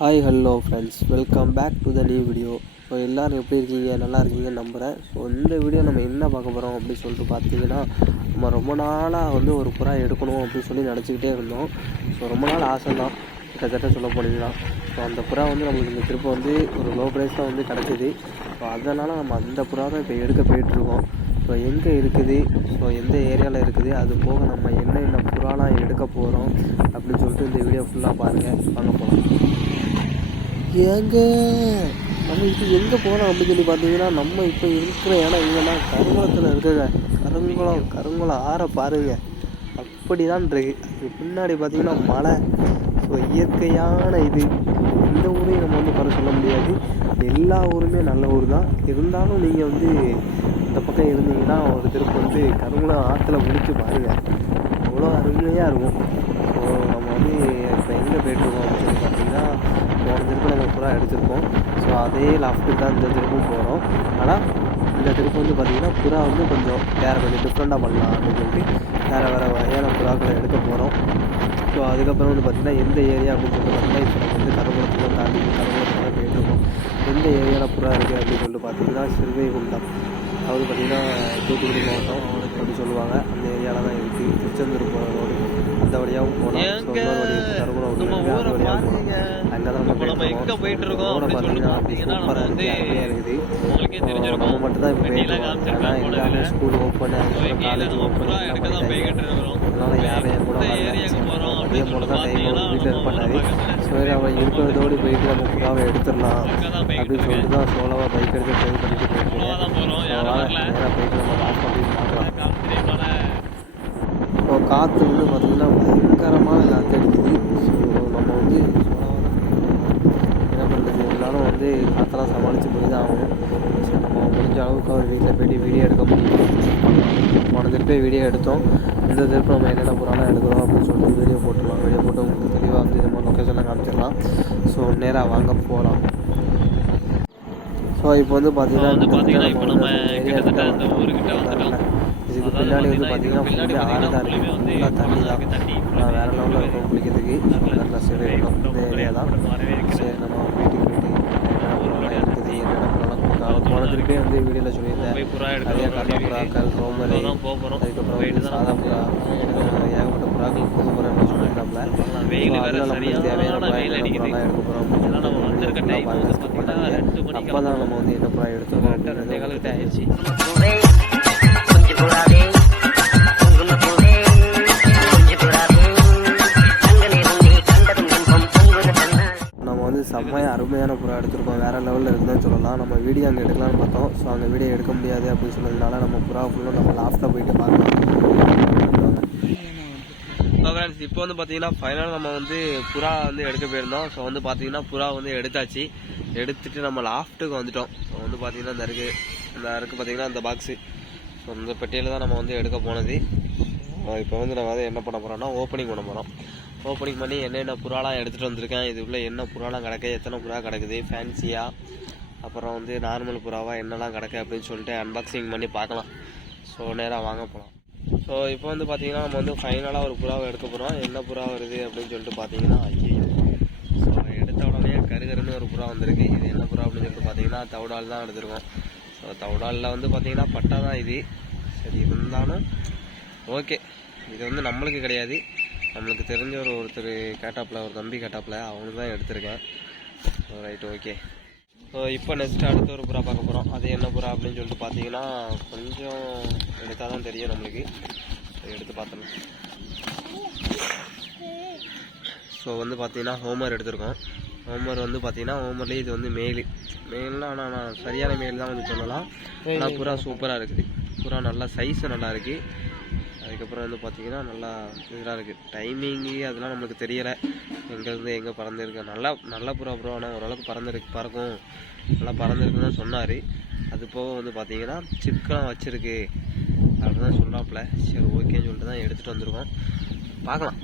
Hi hello friends, welcome back to the new video. So எல்லோரும் எப்படி இருக்கீங்க? நல்லா இருக்கீங்கன்னு நம்புகிறேன். ஸோ இந்த வீடியோ நம்ம என்ன பார்க்க போகிறோம் அப்படின்னு சொல்லிட்டு பார்த்தீங்கன்னா, நம்ம ரொம்ப நாளாக ஒரு புறா எடுக்கணும் அப்படின்னு சொல்லி நினச்சிக்கிட்டே இருந்தோம். ஸோ ரொம்ப நாள் ஆசை தான் கிட்டத்தட்ட சொல்ல போனீங்கன்னா. ஸோ அந்த புறா நம்மளுக்கு இந்த திருப்ப ஒரு லோ ப்ரைஸில் கிடச்சிது. ஸோ அதனால் நம்ம அந்த புறா தான் இப்போ எடுக்க போயிட்டுருக்கோம். ஸோ எங்கே இருக்குது, ஸோ எந்த ஏரியாவில் இருக்குது, அது போக நம்ம என்ன புறாலாம் எடுக்க போகிறோம் அப்படின்னு சொல்லிட்டு இந்த வீடியோ ஃபுல்லாக பாருங்கள். வாங்க போகலாம். ஏங்க நம்ம இப்போ எங்கே போகலாம் அப்படின்னு சொல்லி பார்த்தீங்கன்னா, நம்ம இப்போ இருக்கிற இடம் எங்கன்னா கருங்குளத்தில் இருக்குங்க. கருங்குளம் ஆற பாருங்க, அப்படி தான் இருக்கு. அது பின்னாடி பார்த்தீங்கன்னா மலை. ஸோ இயற்கையான இது. எந்த ஊரையும் நம்ம குறை சொல்ல முடியாது. எல்லா ஊருமே நல்ல ஊர் தான். இருந்தாலும் நீங்கள் இந்த பக்கம் இருந்தீங்கன்னா ஒரு திருப்பு கருங்குளம் ஆற்றுல முடிச்சு பாருங்கள், அவ்வளோ அருமையாக இருக்கும். ஸோ நம்ம இப்போ எங்கே போய்ட்டுருக்கோம் அப்படின்னு சொல்லி பார்த்தீங்கன்னா, போன திருப்பு நம்ம புறா எடுத்திருக்கோம். ஸோ அதே லாஃப்ட்டுக்கு தான் இந்த திருப்பும் போகிறோம். ஆனால் இந்த திருப்பு பார்த்திங்கன்னா புறா கொஞ்சம் கொஞ்சம் டிஃப்ரெண்ட்டாக பண்ணலாம் அப்படின்னு சொல்லிட்டு வேறு வகையான புறாக்களை எடுக்க போகிறோம். ஸோ அதுக்கப்புறம் பார்த்திங்கன்னா எந்த ஏரியா அப்படின்னு சொல்லிட்டு பார்த்தீங்கன்னா, இப்போ நம்ம கருங்குளத்துக்கு தாண்டி கருங்குளத்துக்கு தான் போயிட்டுருக்கோம். எந்த ஏரியாவில் புறா இருக்குது அப்படின்னு சொல்லிட்டு பார்த்தீங்கன்னா, ஸ்ரீவைகுண்டம், அதாவது பார்த்திங்கன்னா தூத்துக்குடி மாவட்டம் அப்படி சொல்லுவாங்க. அந்த ஏரியாவில் தான் இருக்குது. திருச்செந்தூர் போகிற ரோடு அந்த வழியாகவும் போகலாம். ஸோ இன்னொரு வழி கருங்குளம் அந்த வழியாகவும் போகலாம். அங்கே தான் நம்ம போயிட்டுருக்கோம். ரோட பார்த்தீங்கன்னா அப்படி சூப்பராக இருக்குது, அருமையாக இருக்குது. நம்ம மட்டும் தான் இப்போ போயிட்டுருக்கோம். ஏன்னா எல்லாமே ஸ்கூல் ஓப்பன், அதுக்கப்புறம் காலேஜ் ஓப்பன் எல்லாம் பண்ணிட்டாங்க. அதனால் யாரையும் கூட அதே போல் தான் டைம் வீட்டில் இது பண்ணாரு. ஸோ அவன் இருக்கிறதோடு போயிட்டு நம்ம புறாவை எடுத்துடலாம் அப்படின்னு சொல்லிட்டு தான் சோலோவாக பைக் எடுத்து ட்ரை பண்ணிட்டு போயிட்டுருக்கேன். நேராக போயிட்டு நம்ம லாஸ்ட் அப்படின்னு பார்க்கலாம். இப்போ காற்று பார்த்திங்கன்னா பயங்கரமான காற்று அடிக்குது. ஸோ நம்ம என்ன பண்ணுறது, இருந்தாலும் காற்றெல்லாம் சமாளித்து போய் தான் ஆகணும். ஸோ நம்ம முடிஞ்ச அளவுக்கு அவர் வீட்டில் போய்ட்டு வீடியோ எடுக்க முடியும். போன திருப்பி வீடியோ எடுத்தோம். இந்த திருப்பி நம்ம என்னென்ன புறாலாம் எடுக்கிறோம் அப்படின்னு சொல்லிட்டு வீடியோ போட்டுடலாம். வீடியோ போட்டு உங்களுக்கு தெளிவாக இந்த மாதிரி லொக்கேஷனில் காமிச்சிடலாம். ஸோ நேராக வாங்க போகலாம். ஸோ இப்போ பார்த்தீங்கன்னா நம்ம ஏரியாக்கிட்ட இதுக்கு பின்னாடி பார்த்தீங்கன்னா ஃபுல்லாக ஆறு தான் இருக்குது. ஃபுல்லாக தண்ணி தான். ஆனால் வேறு லெவலில் இருக்கும் குளிக்கிறதுக்கு. நல்ல சரி இந்த ஏரியா தான். சரி நம்ம வீட்டுக்கு என்னென்ன புறாலாம் இருக்குது, என்னென்ன புறாலாம் கொடுத்தாலும் போன திருப்பி வீடியோவில் சொல்லியிருந்தேன். நிறைய கடலை புறாக்கள், ரோமரை, அதுக்கப்புறம் சாதா புறா, ஏகப்பட்ட புறாக்கள் கொடுக்க போகிறேன்னு சொல்லியிருந்தாப்புல. அதில் நம்மளுக்கு தேவையான புறா என்னென்ன புறாலாம் எடுக்க போகிறோம் அப்படின்னு சொல்லிட்டு அப்போ தான் நம்ம என்ன புறா எடுத்துக்கோம் அப்படின்றது ஆயிடுச்சு. நம்ம செம்மையாக அருமையான புறா எடுத்துருக்கோம். வேறு லெவலில் இருக்குதுன்னு சொல்லலாம். நம்ம வீடியோ அங்கே எடுக்கலாம்னு பார்த்தோம். ஸோ அங்கே வீடியோ எடுக்க முடியாது அப்படின்னு சொன்னதுனால நம்ம புறா ஃபுல்லாக நம்ம லாஸ்ட்டாக போயிட்டு பார்க்கலாம். இப்போ பார்த்தீங்கன்னா ஃபைனல் நம்ம புறா எடுக்க போயிருந்தோம். ஸோ பார்த்தீங்கன்னா புறா எடுத்தாச்சு. எடுத்துட்டு நம்ம லாஃப்ட்டுக்கு வந்துட்டோம். ஸோ பார்த்தீங்கன்னா இந்த இருக்குது பார்த்தீங்கன்னா இந்த பாக்ஸு. ஸோ இந்த பெட்டியில் தான் நம்ம எடுக்க போனது. இப்போ நம்ம என்ன பண்ண போகிறோம்னா ஓப்பனிங் பண்ண போகிறோம். ஓப்பனிங் பண்ணி என்னென்ன புறாலாம் எடுத்துகிட்டு வந்திருக்கேன், இது உள்ள என்ன புறாலாம் கிடக்கு, எத்தனை புறா கிடக்குது, ஃபேன்சியாக அப்புறம் நார்மல் புறாவாக என்னெல்லாம் கிடக்கு அப்படின்னு சொல்லிட்டு அன்பாக்சிங் பண்ணி பார்க்கலாம். ஸோ நேராக வாங்க போகலாம். ஸோ இப்போ பார்த்தீங்கன்னா நம்ம ஃபைனலாக ஒரு புறாவை எடுக்க போகிறோம். என்ன புறா வருது அப்படின்னு சொல்லிட்டு பார்த்தீங்கன்னா, ஸோ எடுத்த உடனே கருகருன்னு ஒரு புறா வந்திருக்கு. இது என்ன புறா அப்படின்னு சொல்லிட்டு பார்த்தீங்கன்னா தவுடால் தான் எடுத்துருக்கோம். ஸோ தவுடாலில் பார்த்தீங்கன்னா பட்டா தான் இது. சரி இருந்தாலும் ஓகே, இது நம்மளுக்கு கிடையாது, நம்மளுக்கு தெரிஞ்ச ஒருத்தர் கேட்டாப்பில், ஒரு தம்பி கேட்டாப்பில், அவனுக்கு தான் எடுத்திருக்கேன். So right okay. ஸோ இப்போ நெக்ஸ்ட் அடுத்த ஒரு புறா பார்க்க போகிறோம். அது என்ன புறா அப்படின்னு சொல்லிட்டு பார்த்தீங்கன்னா கொஞ்சம் எடுத்தால் தான் தெரியும் நம்மளுக்கு. எடுத்து பார்த்தோம். ஸோ பார்த்தீங்கன்னா ஹோமர் எடுத்திருக்கோம். ஹோமர் பார்த்தீங்கன்னா ஹோமர்லேயே இது மேல்னா, ஆனால் நான் சரியான மேல் தான் சொல்லலாம். ஆனால் புறா சூப்பராக இருக்குது. புறா நல்லா சைஸும் நல்லா இருக்குது. அதுக்கப்புறம் பார்த்தீங்கன்னா நல்லா இதாக இருக்குது. டைமிங்கு அதெல்லாம் நம்மளுக்கு தெரியலை, எங்கேருந்து எங்கே பறந்துருக்கு. நல்ல புறா ப்ரோ, ஆனால் ஓரளவுக்கு பறக்கும், நல்லா பறந்துருக்குன்னு தான் சொன்னார். அது போக பார்த்தீங்கன்னா சிப்கெலாம் வச்சுருக்கு அப்படின்னு தான் சொல்கிறாப்புல. சரி ஓகேன்னு சொல்லிட்டு தான் எடுத்துகிட்டு வந்திருக்கோம். பார்க்கலாம்,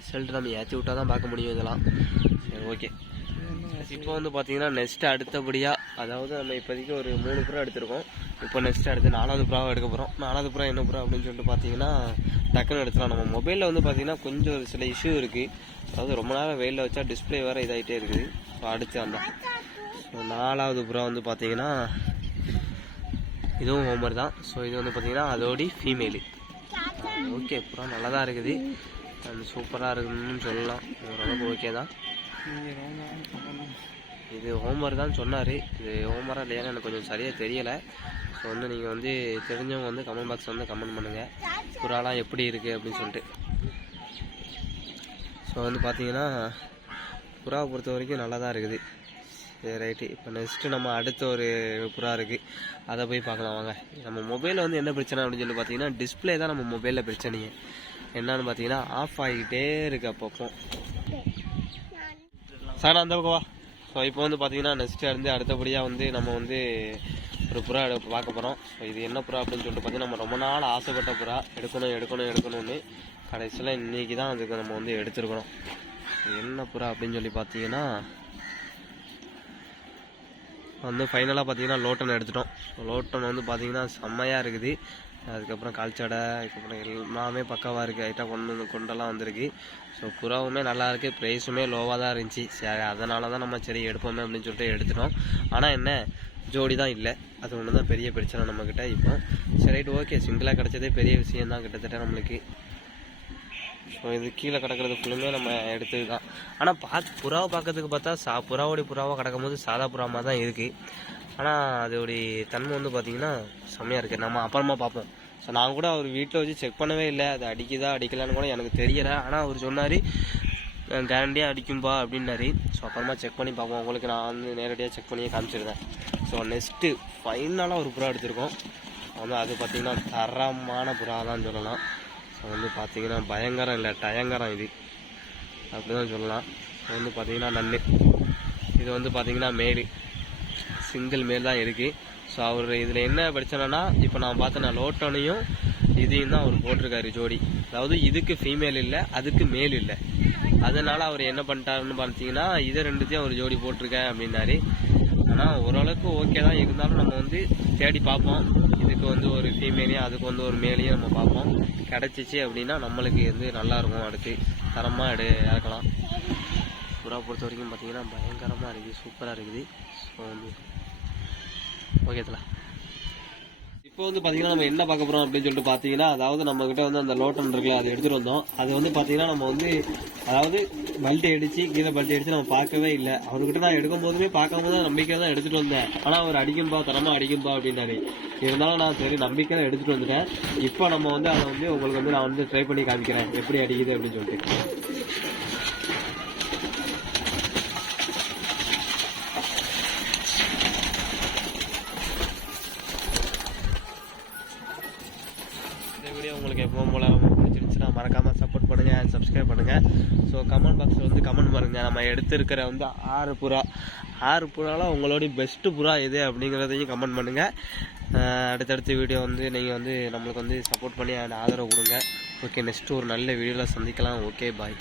ரிசல்ட் நம்ம ஏற்றி விட்டால் தான் பார்க்க முடியும் இதெல்லாம். சரி ஓகே, இப்போ வந்து பார்த்தீங்கன்னா நெக்ஸ்ட் அடுத்தபடியாக, அதாவது நம்ம இப்போதைக்கு ஒரு 3 புறா எடுத்திருக்கோம். இப்போ நெக்ஸ்ட் அடுத்து 4வது புறாவை எடுக்க போகிறோம். 4வது புறா என்ன புறா அப்படின்னு சொல்லிட்டு பார்த்தீங்கன்னா டக்குன்னு எடுத்துலாம். நம்ம மொபைலில் வந்து பார்த்தீங்கன்னா கொஞ்சம் ஒரு சில இஷ்யூ இருக்குது. அதாவது ரொம்ப நேரம் வெயிலில் வச்சா டிஸ்பிளே வேறு இதாகிட்டே இருக்குது. ஸோ அடுத்து அந்த 4வது புறா வந்து பார்த்தீங்கன்னா இதுவும் ஹோமர் தான். ஸோ இது வந்து பார்த்தீங்கன்னா அதோடி ஃபீமேலு. ஓகே, புறா நல்லா தான் இருக்குது, அது சூப்பராக இருக்குதுன்னு சொல்லலாம். ஓரளவுக்கு ஓகே தான். இது ஹோமர் தான் சொன்னார். இது ஹோமராக இல்லையான்னு எனக்கு கொஞ்சம் சரியாக தெரியலை. ஸோ வந்து நீங்கள் வந்து தெரிஞ்சவங்க வந்து கமெண்ட் பாக்ஸ் வந்து கமெண்ட் பண்ணுங்கள், புறாலாம் எப்படி இருக்குது அப்படின்னு சொல்லிட்டு. ஸோ வந்து பார்த்தீங்கன்னா புறாவை பொறுத்த வரைக்கும் நல்லா தான் இருக்குது. சரி, ரைட்டு. இப்போ நெக்ஸ்ட்டு நம்ம அடுத்த ஒரு புறா இருக்குது, அதை போய் பார்க்கலாம் வாங்க. நம்ம மொபைலில் வந்து என்ன பிரச்சனை அப்படின்னு சொல்லி பார்த்தீங்கன்னா டிஸ்பிளே தான் நம்ம மொபைலில் பிரச்சனையே. என்னன்னு பார்த்தீங்கன்னா ஆஃப் ஆகிக்கிட்டே இருக்குது அப்பப்போ. சார் அந்த பக்கவா. ஸோ இப்போ வந்து பார்த்தீங்கன்னா நெக்ஸ்ட்டு வந்து அடுத்தபடியாக வந்து நம்ம வந்து ஒரு புறா பார்க்க போகிறோம். ஸோ இது என்ன புறா அப்படின்னு சொல்லிட்டு பார்த்தீங்கன்னா நம்ம ரொம்ப நாள் ஆசைப்பட்ட புறா எடுக்கணும்னு கடைசியில் இன்றைக்கி தான் அதுக்கு நம்ம வந்து எடுத்துருக்கணும். என்ன புறா அப்படின்னு சொல்லி பார்த்தீங்கன்னா வந்து ஃபைனலாக பார்த்தீங்கன்னா லோட்டன் எடுத்துட்டோம். லோட்டன் வந்து பார்த்தீங்கன்னா செம்மையாக இருக்குது. அதுக்கப்புறம் கால்ச்சடை, அதுக்கப்புறம் எல்லாமே பக்காவாக இருக்குது. ஐட்டாக கொண்டெல்லாம் வந்திருக்கு. ஸோ புறாவுமே நல்லாயிருக்கு, ப்ரைஸுமே லோவாக தான் இருந்துச்சு. சரி, அதனால தான் நம்ம சரி எடுப்போமே அப்படின்னு சொல்லிட்டு எடுத்துட்டோம். ஆனால் என்ன, ஜோடி தான் இல்லை. அது ஒன்று தான் பெரிய பிரச்சனை நம்மக்கிட்ட. இப்போ சரி, ரைட், ஓகே, சிங்கிளாக கிடச்சதே பெரிய விஷயந்தான் கிட்டத்தட்ட நம்மளுக்கு. ஸோ இது கீழே கிடக்கிறது ஃபுல்லுமே நம்ம எடுத்தது தான். ஆனால் புறாவை பார்க்கறதுக்கு பார்த்தா புறாவோடைய புறாவாக கிடக்கும் போது சாதா புறாமாக தான் இருக்குது. ஆனால் அதோடைய தன்மை வந்து பார்த்திங்கன்னா செம்மையாக இருக்குது. நம்ம அப்புறமா பார்ப்போம். ஸோ நான் கூட அவர் வீட்டில் வச்சு செக் பண்ணவே இல்லை, அது அடிக்குதா அடிக்கலான்னு கூட எனக்கு தெரியலை. ஆனால் அவர் சொன்னார் கேரண்டியாக அடிக்கும்பா அப்படின்னாரு. ஸோ அப்புறமா செக் பண்ணி பார்ப்போம். உங்களுக்கு நான் வந்து நேரடியாக செக் பண்ணியே காமிச்சிருந்தேன். ஸோ நெக்ஸ்ட்டு ஃபைனலாக ஒரு புறா எடுத்திருக்கோம். வந்து அது பார்த்திங்கன்னா தரமான புறா தான் சொல்லலாம். ஸோ வந்து பார்த்திங்கன்னா பயங்கரம் இல்லை, டயங்கரம் இது அப்படி தான் சொல்லலாம். ஸோ வந்து பார்த்திங்கன்னா நன்னு இது வந்து பார்த்திங்கன்னா மேலு, சிங்கிள் மேல் தான் இருக்குது. ஸோ அவர் இதில் என்ன பிரச்சனைனா, இப்போ நான் பார்த்தேன்னா லோட்டனையும் இதையும் தான் அவர் போட்டிருக்காரு ஜோடி. அதாவது இதுக்கு ஃபீமேல் இல்லை, அதுக்கு மேல் இல்லை. அதனால் அவர் என்ன பண்ணிட்டாருன்னு பார்த்தீங்கன்னா இதை ரெண்டுத்தையும் அவர் ஜோடி போட்டிருக்கேன் அப்படின்னாரு. ஆனால் ஓரளவுக்கு ஓகே தான், இருந்தாலும் நம்ம வந்து தேடி பார்ப்போம். இதுக்கு வந்து ஒரு ஃபீமேலையும் அதுக்கு வந்து ஒரு மேலையும் நம்ம பார்ப்போம். கிடச்சிச்சு அப்படின்னா நம்மளுக்கு வந்து நல்லாயிருக்கும், அடுத்து தரமாக இறக்கலாம். புறா பொறுத்த வரைக்கும் பார்த்தீங்கன்னா பயங்கரமாக இருக்குது, சூப்பராக இருக்குது. ஸோ வந்து ஓகே தல. இப்போ வந்து பார்த்தீங்கன்னா நம்ம என்ன பார்க்க போகிறோம் அப்படின்னு சொல்லிட்டு பார்த்தீங்கன்னா, அதாவது நம்மக்கிட்ட வந்து அந்த லோட்டன் இருக்குல்ல, அது எடுத்துகிட்டு வந்தோம். அது வந்து பார்த்தீங்கன்னா நம்ம வந்து அதாவது பல்ட்டி அடித்து கீழே பல்ட்டி அடித்து நம்ம பார்க்கவே இல்லை. அவர்கிட்ட நான் எடுக்கும் போதுமே பார்க்காம தான் நம்பிக்கை தான் எடுத்துகிட்டு வந்தேன். ஆனால் அவர் அடிக்கும்பா, தரமாக அடிக்கும்பா அப்படின்னாரு. இருந்தாலும் நான் சரி நம்பிக்கை தான் எடுத்துகிட்டு வந்துட்டேன். இப்போ நம்ம வந்து அதை வந்து உங்களுக்கு வந்து நான் வந்து ட்ரை பண்ணி காமிக்கிறேன் எப்படி அடிக்குது அப்படின்னு சொல்லிட்டு. வீடியோ உங்களுக்கு எப்பவும் போல ரொம்ப பிடிச்சிருந்துச்சுன்னா மறக்காமல் சப்போர்ட் பண்ணுங்கள் அண்ட் சப்ஸ்கிரைப் பண்ணுங்கள். ஸோ கமெண்ட் பாக்ஸில் வந்து கமெண்ட் பண்ணுங்கள். நம்ம எடுத்துருக்கிற வந்து 6 புறாவில் உங்களோடைய பெஸ்ட்டு புறா எது அப்படிங்கிறதையும் கமெண்ட் பண்ணுங்கள். அடுத்தடுத்த வீடியோ வந்து நீங்கள் வந்து நம்மளுக்கு வந்து சப்போர்ட் பண்ணி ஆதரவு கொடுங்க. ஓகே, நெக்ஸ்ட்டு ஒரு நல்ல வீடியோவில் சந்திக்கலாம். ஓகே, பாய்.